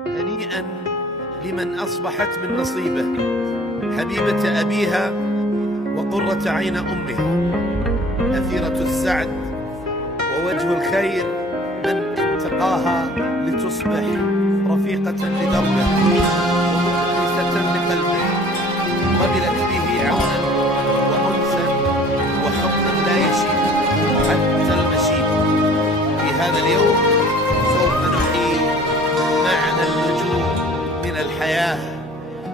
هنيئا لمن أصبحت من نصيبه حبيبة أبيها وقرة عين أمها، أثيرة السعد ووجه الخير من اتقاها لتصبح رفيقة لدربه ومؤنسة لقلبه، قبلت به عونا وأنسا وحضنا لا يشيب حتى المشيب. في هذا اليوم سوف نحيي معنى اللجوء من الحياة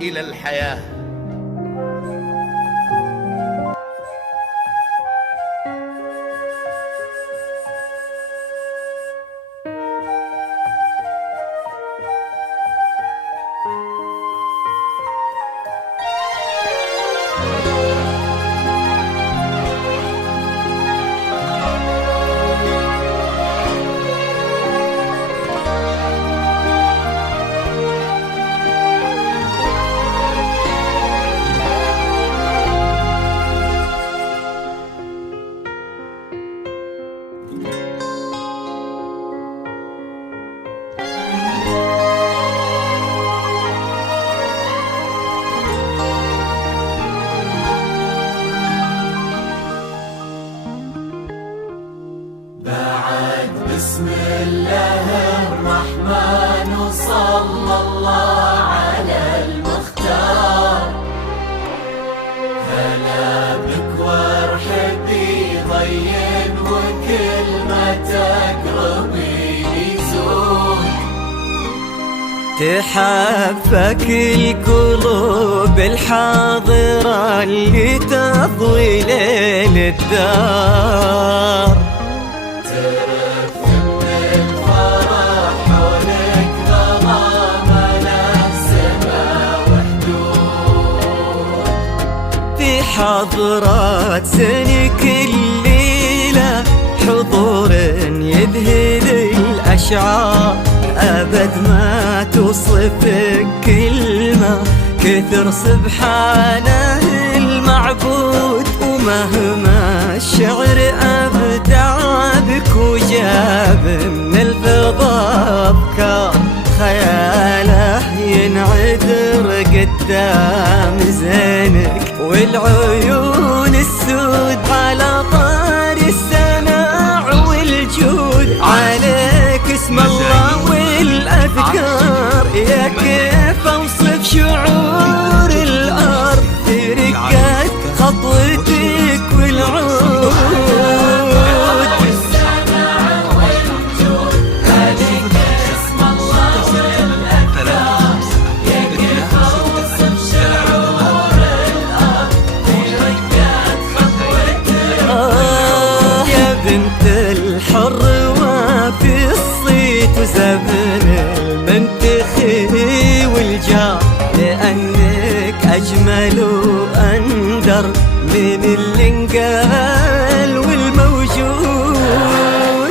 إلى الحياة. بسم الله الرحمن صلى الله على المختار، هلا بك وارحبي ضين وكل ما تقربي يزول، تحفك القلوب الحاضرة اللي تضوي ليل الدار، حضرات سنك الليلة حضور يذهل الأشعار، أبد ما توصفك كلمة كثر سبحانه المعبود، ومهما الشعر أبدع بك وجاب من الفضاء أفكار، خياله ينعذر قدام زينك والعيون السود على طار السماع والجود، عليك اسم الله والأذكار، يا كيف أوصف شعور الأرض برقات خطوتك والعود. الحر وفي الصيت وزبن المنتخي والجار، لأنك أجمل وأندر من اللي انقال والموجود.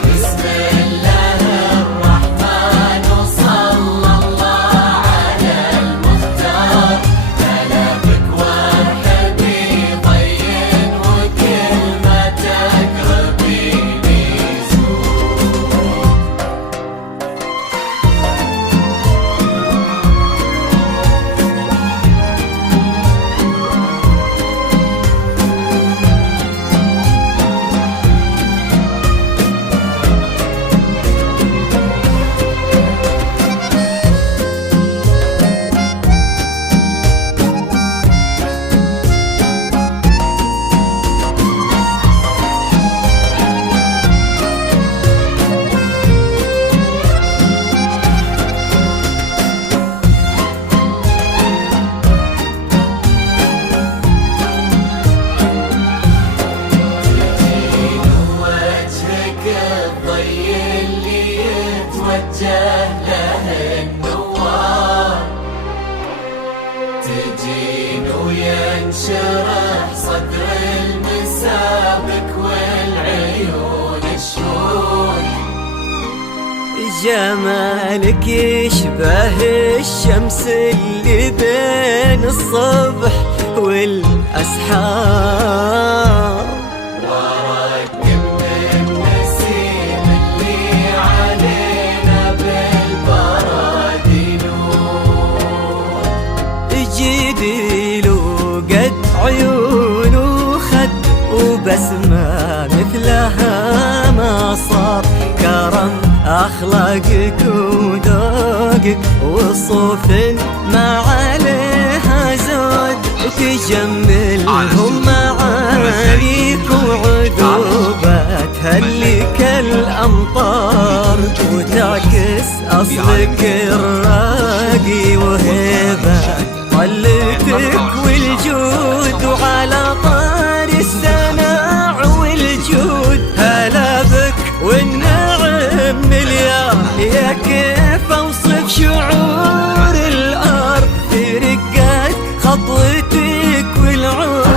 بسم الله الرحمن صلى الله على المختار، هلا بك وارحبي ضين وكل ما تقربي له النوار، تجين وينشرح صدر المسابك والعيون الشهود، جمالك يشبه الشمس اللي بين الصبح والأسحار، النسيم اللي علينا بالبرادين صار كرم أخلاقك وذوقك وصوف ما عليها زود، تجملهم معانيك وعذوبات هلك الأمطار، وتعكس أصلك الراقي وهيبة طلتك والجود. وعلى طار السناع والجود هلا بك والنعم مليار، يا كيف أوصف شعور الأرض في رقات خطوتك والعود.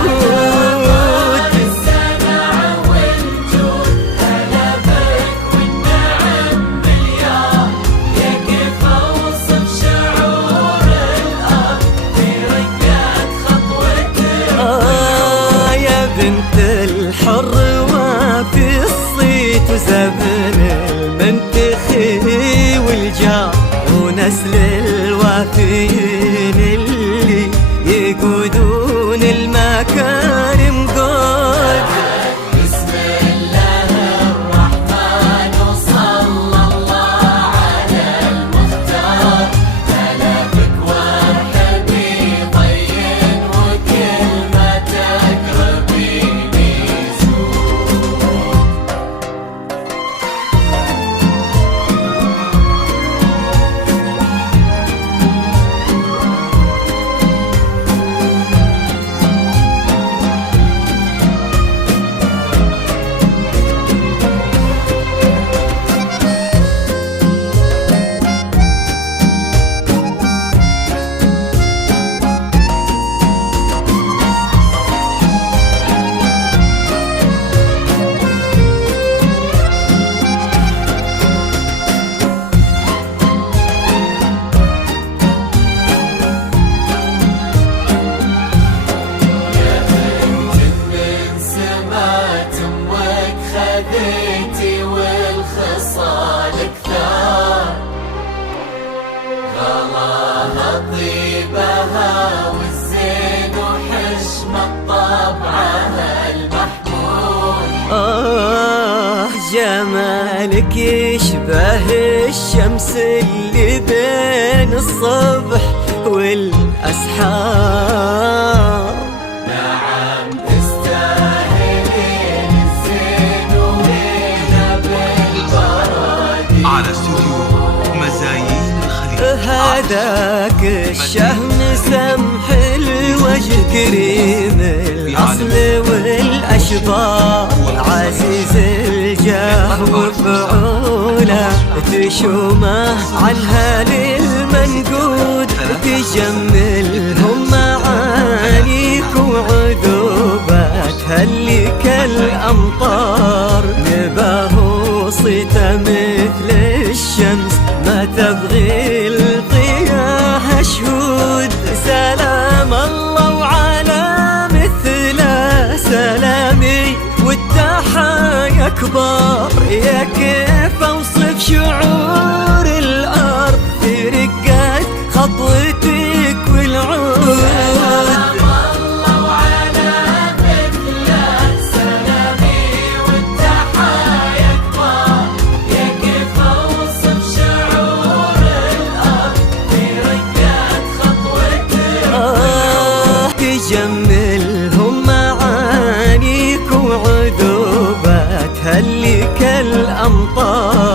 بنت الحر وفي الصيت وزبن المنتخي والجار، ونسل الوافيين اللي يقودون المكارم قود. بسم الله الرحمن وصلى الله على المختار، هلا بك وارحبي طين وكلمة تقربيني زور. خذيتي والخصال كثار، غلاها طيبها والزين وحشمة طبعها المحمود. جمالك يشبه الشمس اللي بين الصبح والأسحار، نعم تستاهلين الزين وهنا بالبرادي على استوديو مزايين الخليج. هذاك الشهم سمح الوجه كريم الأصل والأشبار، عزيز الجاه وفعوله تشومه عنها للمنقود، تجملهم معانيك وعذوبات هلك الأمطار، نباه صيته مثل الشمس ما تبغي الضياء شهود. سلام الله وعلى مثله سلامي والتحايا كبار، يا كيف أوصف شعور الأرض في رقات خطوتك والعود. تجملهم معانيك وعذوبات هلك الأمطار،